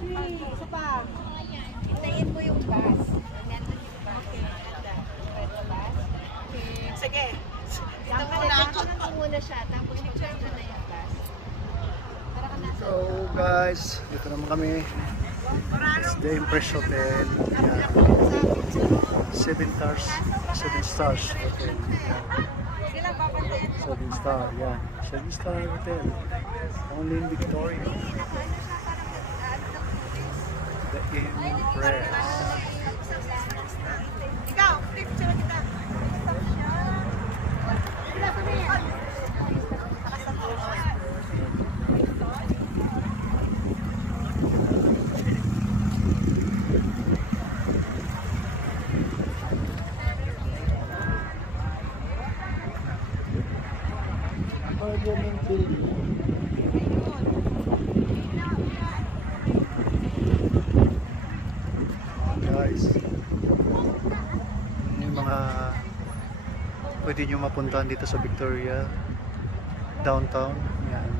Isa pa. Hintayin mo yung bus. Nandun yung bus. Ito bus. Sige. Dito muna siya. Tapos picture mo na yung bus. Para ka nasa. So guys, dito naman kami. It's the Impress Hotel. Yeah. 7 stars. 7 stars hotel. Sila papantayan. 7 star, yeah. 7 star hotel. Only in Victoria. The Impress. Ikaw, picture kita. Parliament Building. Guys, yung mga pwede nyo mapuntahan dito sa Victoria downtown. Yan.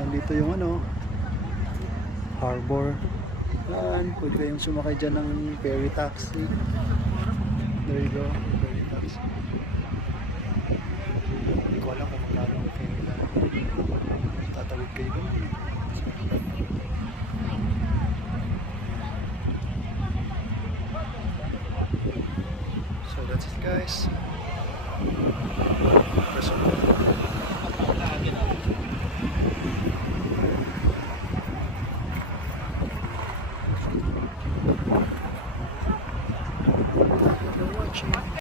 Nandito yung ano, harbor. Yan, pwede kayong sumakay dyan ng ferry taxi. There you go.